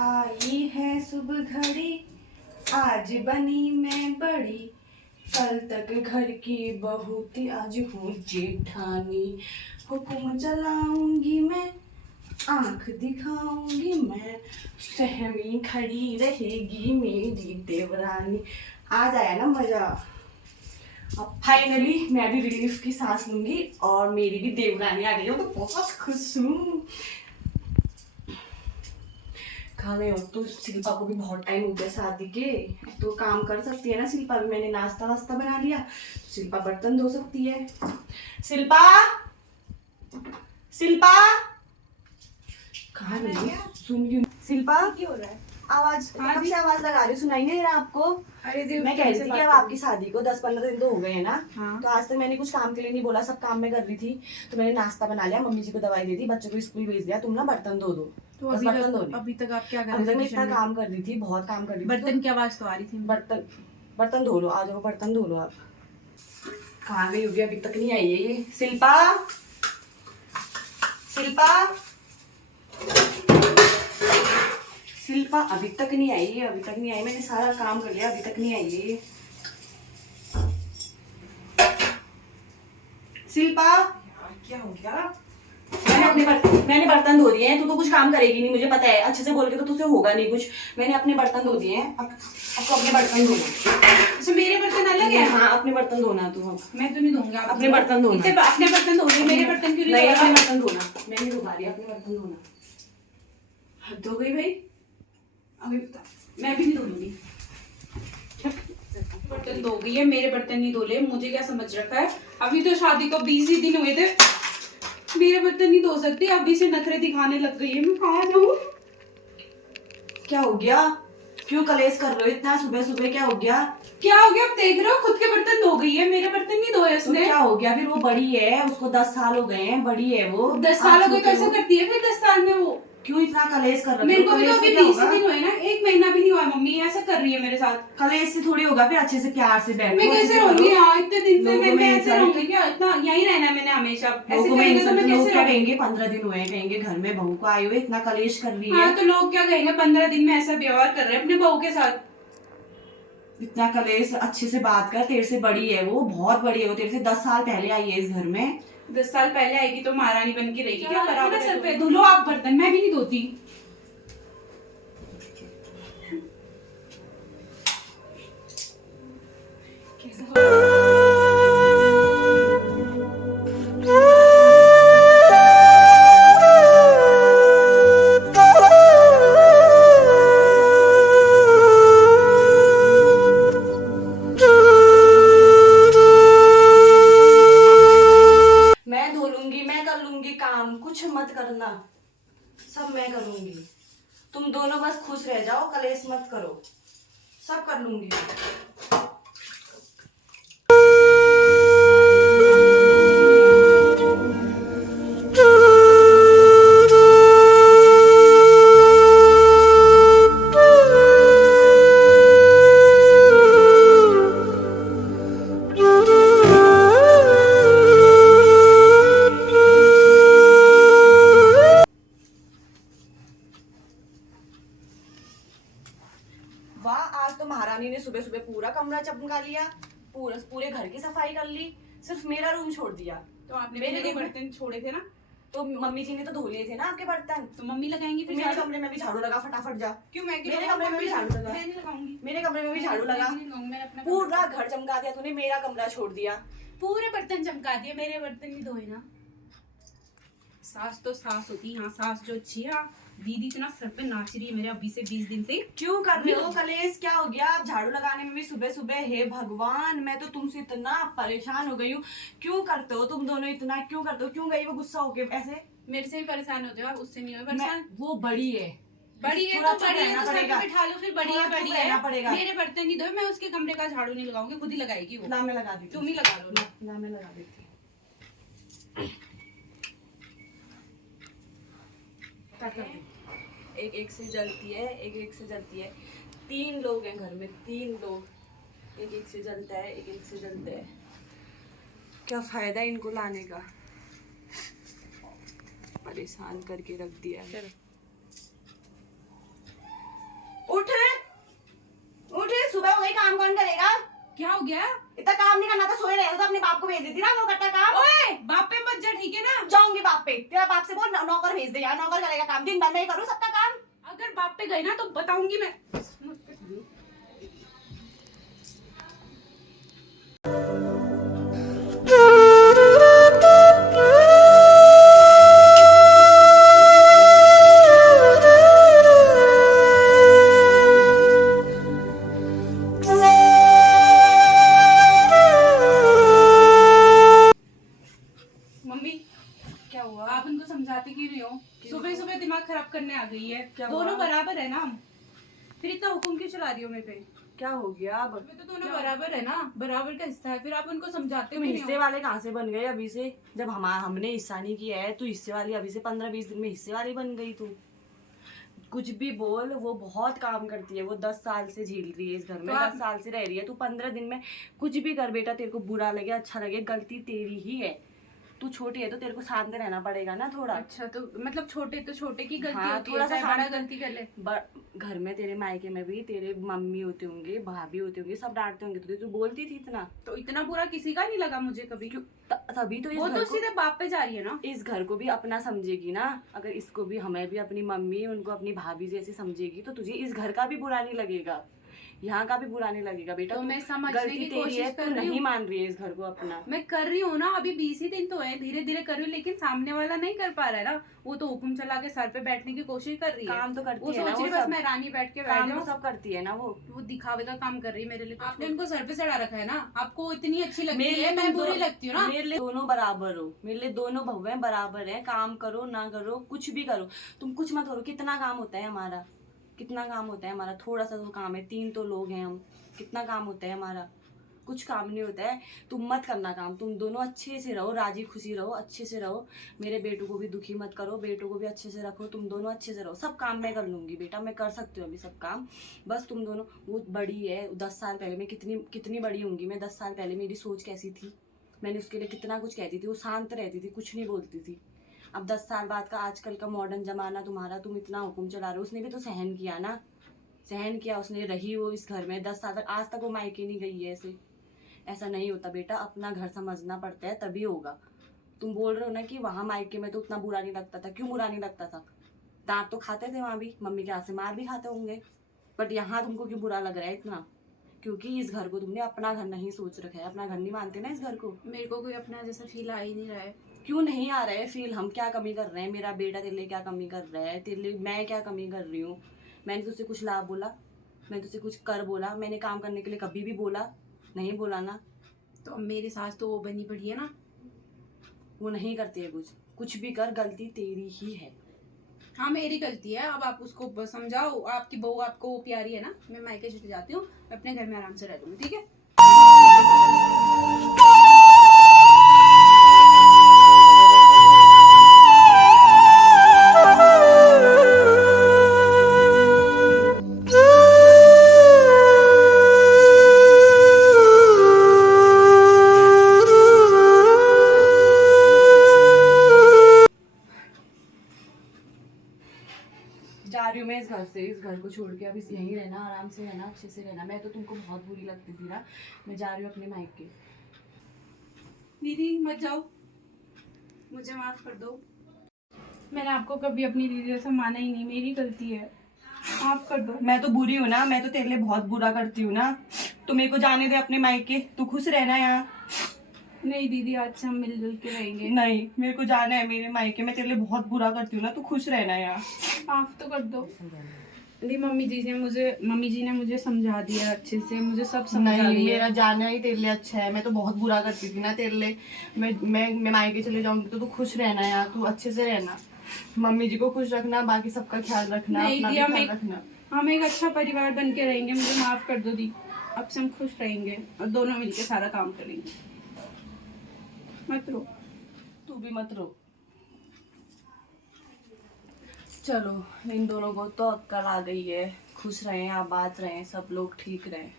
आई है सुबह घड़ी, आज बनी मैं बड़ी, कल तक घर की बहू थी, आज हूँ जेठानी। हुक्म चलाऊंगी मैं, आंख दिखाऊंगी मैं, सहमी खड़ी रहेगी मेरी देवरानी। आज आया ना मजा। अब फाइनली मैं भी रिलीफ की सांस लूंगी और मेरी भी देवरानी आ गई है, तो बहुत खुश हूँ। खा गए हो तो शिल्पा को भी बहुत टाइम हो गया शादी के, तो काम कर सकती है ना शिल्पा भी। मैंने नाश्ता वास्ता बना लिया, तो शिल्पा बर्तन धो सकती है। शिल्पा, शिल्पा कहाँ रही है? सुन रही हूँ। शिल्पा क्या हो रहा है? आवाज कब से आवाज लगा रही हूँ, सुनाई नहीं रहा आपको? अरे मैं कह रही थी कि अब आपकी शादी को 10-15 दिन तो हो गए हैं ना। हाँ। तो आज तक मैंने कुछ काम के लिए नहीं बोला, सब काम में कर रही थी। तो मैंने नाश्ता बना लिया, मम्मी जी को दवाई दे दी, बच्चों को स्कूल भेज दिया। तुम ना बर्तन धो दो। तो अभी तक आप क्या कर रही थी? मैं इतना काम कर रही थी, बहुत काम कर रही थी। बर्तन की आवाज तो आ रही थी। बर्तन धो लो, आ जाओ बर्तन धो लो आप। कहाँ गई होगी, अभी तक नहीं आई है ये। शिल्पा, शिल्पा, शिल्पा अभी तक नहीं आई है, अभी तक नहीं आई। मैंने सारा काम कर लिया, अभी तक नहीं आई है। शिल्पा क्या हो गया? मैंने बर्तन धो दिए हैं। तू तो कुछ काम करेगी नहीं, मुझे पता है। अच्छे से बोल के तो तुझसे होगा नहीं कुछ। मैंने अपने बर्तन धो दिए हैं, अब तो अपने बर्तन धोना। अच्छा मेरे बर्तन अलग है? हाँ अपने बर्तन धोना तू। मैं तो नहीं धोऊंगा, अपने बर्तन धोना। अपने बर्तन धो रही, मेरे बर्तन क्यों नहीं? अपने बर्तन धोना, मैं नहीं धो रही, अपने बर्तन धोना। हद हो गई भाई, अभी बता। मैं भी नहीं धोऊंगी। बर्तन धो गई है, मेरे बर्तन नहीं धोले। मुझे क्या समझ रखा है? अभी तो शादी को 20 ही दिन हुए थे, मेरे बर्तन नहीं धो सकती। अभी से नखरे दिखाने लग गई है। मैं कहाँ जाऊँ? क्या हो गया? क्यों कलेश कर रहे हो इतना सुबह सुबह? क्या हो गया? क्या हो गया? अब देख रहे हो खुद के बर्तन धो गई है, मेरे बर्तन नहीं धोए उसने। तो क्या हो गया? फिर वो बड़ी है, उसको 10 साल हो गए हैं, बड़ी है वो। 10 साल हो गए तो ऐसा करती है फिर 10 साल में वो? क्यों इतना कलेश कर रहे हो? मेरे को भी तो अभी 20 दिन हुए ना, 1 महीना भी नहीं हुआ। मम्मी ऐसा कर रही है मेरे साथ। कलेश से थोड़ी होगा, फिर अच्छे से प्यार से बैठो। मैं कैसे रहूंगी? हाँ इतने दिन से मैं ऐसे रहूंगी क्या? इतना यहीं रहना है मैंने हमेशा। ऐसे करेंगे तो मैं कैसे रहेंगे? 15 दिन हुए कहेंगे घर में बहू को आए हुए, इतना कलेश कर रही है। हाँ तो लोग क्या कहेंगे? 15 दिन में ऐसा व्यवहार कर रहे हैं अपने बहू के साथ। इतना कलेश, अच्छे से बात कर। तेरे से बड़ी है वो, बहुत बड़ी है वो, तेरे से 10 साल पहले आई है इस घर में। 10 साल पहले आएगी तो महारानी बन के रहेगी क्या? बराबर सर पे धो लो आप बर्तन, मैं भी नहीं धोती। मैं धो लूंगी, मैं कर लूंगी काम, कुछ मत करना, सब मैं करूंगी। तुम दोनों बस खुश रह जाओ, कलेश मत करो, सब कर लूंगी। वाह, आज तो महारानी ने सुबह सुबह पूरा कमरा चमका लिया, पूरे घर की सफाई कर ली, सिर्फ मेरा रूम छोड़ दिया। तो आपने मेरे बर्तन छोड़े थे ना, तो मम्मी जी ने तो धो लिए थे ना आपके बर्तन। तो मम्मी लगाएंगी फिर। मेरे कमरे में भी झाड़ू लगा, फटाफट जा। क्यों? मेरे कमरे में भी झाड़ू लगा। मैं नहीं लगाऊंगी। मेरे कमरे में भी झाड़ू लगा। पूरा घर चमका दिया तूने, मेरा कमरा छोड़ दिया। पूरे बर्तन चमका दिए, मेरे बर्तन नहीं धोए ना। सास तो सास होती है। हाँ सास जो अच्छी है। दीदी इतना सर पे नाच रही है मेरे अभी से 20 दिन से। क्यों कर रहे हो कलेश? क्या हो गया? आप झाड़ू लगाने में भी सुबह सुबह, हे भगवान, मैं तो तुमसे इतना परेशान हो गई हूँ। क्यों करते हो तुम दोनों इतना? क्यों करते हो? क्यों गई वो गुस्सा होके ऐसे? मेरे से भी परेशान होते हो आप, उससे नहीं हो परेशान। वो बड़ी है, बड़ी है तो बड़ी है तो सर पे बिठा लो फिर। बड़ी है बड़ी है। मेरे बर्तन नहीं धोए, मैं उसके कमरे का झाड़ू नहीं लगाऊंगी, खुद ही लगाएगी वो। ना मैं लगा देती, तुम ही लगा लो ना, मैं लगा देती। एक एक से जलती है, एक एक से जलती है। 3 लोग हैं घर में, 3 लोग, एक एक से जलता है, एक एक से जलता है। क्या फायदा इनको लाने का? परेशान करके रख दिया है। हो गया? इतना काम नहीं करना था, सोए रहे तो अपने बाप को भेज देती ना वो करता काम। ओए बाप पे मत जा, ठीक है ना? जाऊंगी बाप पे, तेरा बाप से बोल नौकर भेज दे यार, नौकर करेगा काम, दिन भर मैं ही करूँ सबका काम। अगर बाप पे गई ना तो बताऊंगी मैं। मम्मी क्या हुआ? आप इनको समझाती क्यों नहीं हो? सुबह सुबह दिमाग खराब करने आ गई है। क्या दोनों हुआ? बराबर है ना हम, फिर इतना हुक्म क्यों चला रही हो मेरे पे? क्या हो गया अब? मैं तो दोनों बराबर है ना, बराबर का हिस्सा है, फिर आप उनको समझाते तुम क्यों नहीं हिस्से हो? वाले कहाँ से बन गए अभी से? जब हमने हिस्सा नहीं किया है, तू हिस्से वाली अभी से 15-20 दिन में हिस्से वाली बन गई तू। कुछ भी बोल, वो बहुत काम करती है, वो 10 साल से झेल रही है इस घर में, 10 साल से रह रही है। तू 15 दिन में कुछ भी कर बेटा, तेरे को बुरा लगे अच्छा लगे, गलती तेरी ही है। तू छोटी है तो तेरे को शांत रहना पड़ेगा ना थोड़ा। अच्छा तो मतलब छोटे तो छोटे की गलती हाँ, होती थोड़ा है, सा चाहे बड़ा शांत- गलती कर ले। घर में तेरे मायके में भी तेरे मम्मी होते होंगे, भाभी होते होंगे, सब डांटते होंगे, तो तू बोलती थी इतना? तो इतना बुरा किसी का नहीं लगा मुझे कभी। क्यों? तभी तो वो तो सीधे बाप पे जा रही है ना। इस घर को भी अपना समझेगी ना। अगर इसको भी, हमें भी अपनी मम्मी, उनको अपनी भाभी जैसी समझेगी तो तुझे इस घर का भी बुरा नहीं लगेगा, यहाँ का भी बुरा नहीं लगेगा बेटा। तो मैं समझने गलती की तेरी कोशिश है, कर तू रही नहीं हूँ। मान रही है इस घर को अपना। मैं कर रही हूँ ना, अभी 20 ही दिन तो है, धीरे धीरे कर रही हूँ, लेकिन सामने वाला नहीं कर पा रहा है ना। वो तो हुक्म चला के सर पे बैठने की कोशिश कर रही है। काम तो करती वो है ना, सोच रही वो बस सब मैं रानी बैठ के बैठ काम तो जाऊँ। सब करती है ना वो दिखावे का काम कर रही है मेरे लिए। आपने उनको सर पे चढ़ा रखा है ना, आपको इतनी अच्छी लगती मेरे है, लिए मैं तुम बुरी लगती हूँ ना। मेरे लिए दोनों बराबर हो, मेरे लिए दोनों बहुएं बराबर हैं। काम करो ना करो, कुछ भी करो, तुम कुछ मत करो। कितना काम होता है हमारा, कितना काम होता है हमारा, थोड़ा सा तो काम है, 3 तो लोग हैं हम, कितना काम होता है हमारा? कुछ काम नहीं होता है। तुम मत करना काम, तुम दोनों अच्छे से रहो, राजी खुशी रहो, अच्छे से रहो। मेरे बेटू को भी दुखी मत करो, बेटू को भी अच्छे से रखो, तुम दोनों अच्छे से रहो। सब काम मैं कर लूंगी बेटा, मैं कर सकती हूँ अभी सब काम। बस तुम दोनों, वो बड़ी है 10 साल पहले, मैं कितनी बड़ी होंगी मैं 10 साल पहले, मेरी सोच कैसी थी, मैंने उसके लिए कितना कुछ कहती थी, वो शांत रहती थी, कुछ नहीं बोलती थी। अब 10 साल बाद का आजकल का मॉडर्न जमाना तुम्हारा, तुम इतना हुक्म चला रहे हो। उसने भी तो सहन किया ना, सहन किया उसने, रही वो इस घर में 10 साल तक, आज तक वो मायके नहीं गई है। ऐसा नहीं होता बेटा, अपना घर समझना पड़ता है तभी होगा। तुम बोल रहे हो ना कि वहाँ मायके में तो उतना बुरा नहीं लगता था, क्यों बुरा नहीं लगता था? दांत तो खाते थे वहाँ भी, मम्मी के हाथ से मार भी खाते होंगे, बट यहाँ तुमको क्यों बुरा लग रहा है इतना? क्योंकि इस घर को तुमने अपना घर नहीं सोच रखा है, अपना घर नहीं मानते ना इस घर को। मेरे को कोई अपना जैसा फील आ ही नहीं रहा है। क्यों नहीं आ रहा है फील? हम क्या कमी कर रहे हैं? मेरा बेटा तेरे लिए क्या कमी कर रहा है, तेरे लिए मैं क्या कमी कर रही हूँ? मैंने तुझसे कुछ लाभ बोला? मैंने तुझसे कुछ कर बोला? मैंने काम करने के लिए कभी भी बोला? नहीं बोला ना। तो अब मेरी सास तो वो बनी पड़ी है ना। वो नहीं करती है कुछ भी कर, गलती तेरी ही है। हाँ मेरी गलती है, अब आप उसको समझाओ। आपकी बहू आपको प्यारी है ना, मैं मायके चली जाती हूँ, मैं अपने घर में आराम से रह लूंगी, ठीक है? जा रही हूँ मैं इस घर से, इस घर को छोड़ के। अब इस यहीं रहना, आराम से रहना, अच्छे से रहना। मैं तो तुमको बहुत बुरी लगती थी ना, मैं जा रही हूँ अपने मायके। दीदी मत जाओ, मुझे माफ कर दो। मैंने आपको कभी अपनी दीदी जैसा माना ही नहीं, मेरी गलती है, माफ कर दो। मैं तो बुरी हूँ ना, मैं तो तेरे लिए बहुत बुरा करती हूँ ना। तो मेरे को जाने दे अपने मायके, तू खुश रहना यहाँ। नहीं दीदी, आज से हम मिलजुल के रहेंगे। नहीं, मेरे को जाना है मेरे मायके, मैं तेरे लिए बहुत बुरा करती हूँ ना, तू खुश रहना यहाँ। माफ तो कर दो। नहीं, मम्मी जी ने मुझे समझा दिया अच्छे से, मुझे सब समझा नहीं, दिया। मेरा जाना ही तेरे लिए अच्छा है। मैं तो बहुत बुरा करती थी ना तेरे लिए। मैं मायके चले जाऊंगी तो तू खुश रहना यार, तू अच्छे से रहना, मम्मी जी को खुश रखना, बाकी सबका ख्याल रखना, नहीं अपना भी दिया, ख्याल रखना। हम एक अच्छा परिवार बन के रहेंगे, मुझे माफ कर दो दी। अब से हम खुश रहेंगे और दोनों मिलके सारा काम करेंगे। मत रो। तू भी मत रो। चलो, इन दोनों को तो अक्ल आ गई है, खुश रहें, आबाद रहें, सब लोग ठीक रहें।